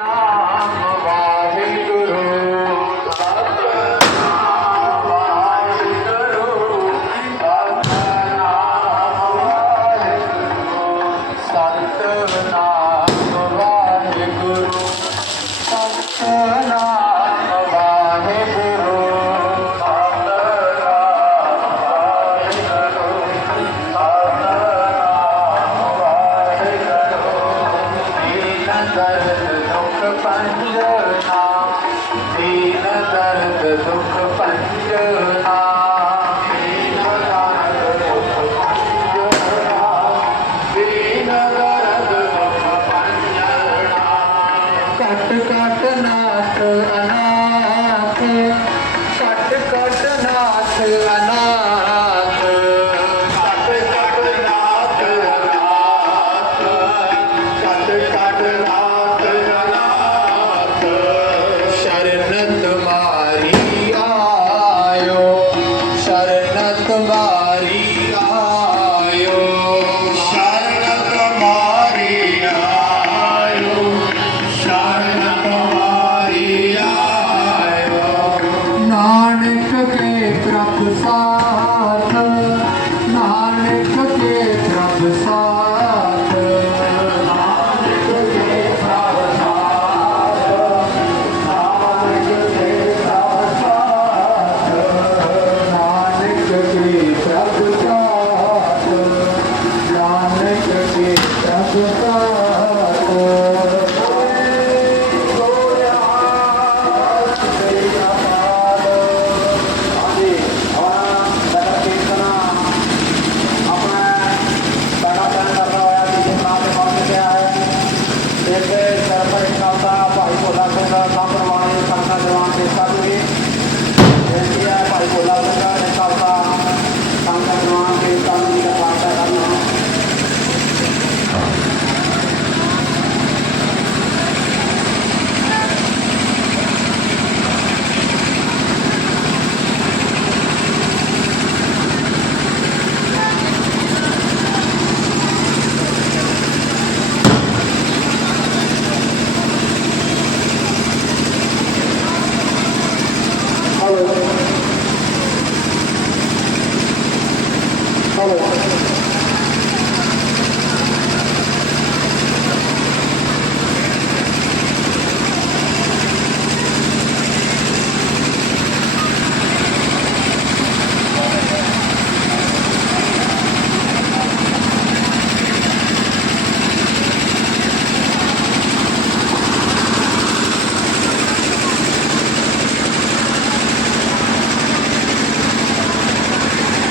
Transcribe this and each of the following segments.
Oh. था मेरा दर्द दुख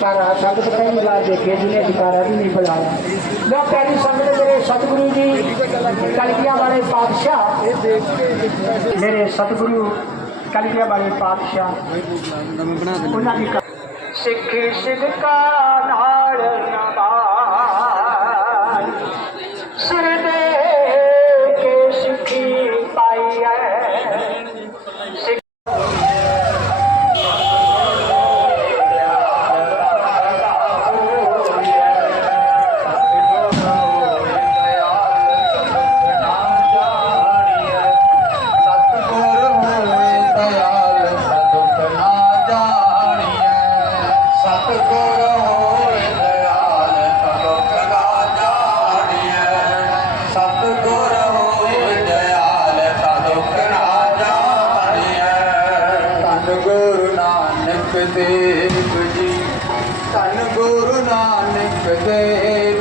ਕਰ ਰਹਾ ਸੰਗਤ ਕਈ ਵਾਰ ਦੇਖੇ ਜਿਹਨੇ ਦਿਕਾਰਾ ਵੀ ਨਹੀਂ ਬੁਲਾਇਆ ਲੋ ਪਿਆਰੀ ਸੰਗਤ ਮੇਰੇ ਸਤਿਗੁਰੂ ਜੀ ਕਲਕੀਆਂ ਵਾਲੇ ਪਾਤਸ਼ਾਹ ਮੇਰੇ ਸਤਿਗੁਰੂ ਕਲਕੀਆਂ ਵਾਲੇ ਪਾਤਸ਼ਾਹ ਉਹਨਾਂ ਦੀ ਸਿੱਖ ਸਿਦਕਾ ਨਾਲ ਨਾ ਦੇਵ ਜੀ ਧੰਨ ਗੁਰੂ ਨਾਨਕ ਦੇਵ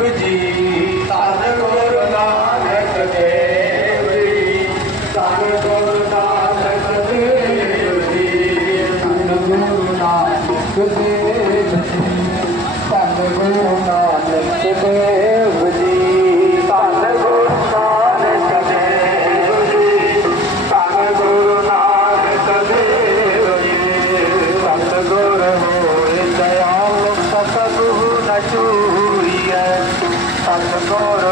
al doctor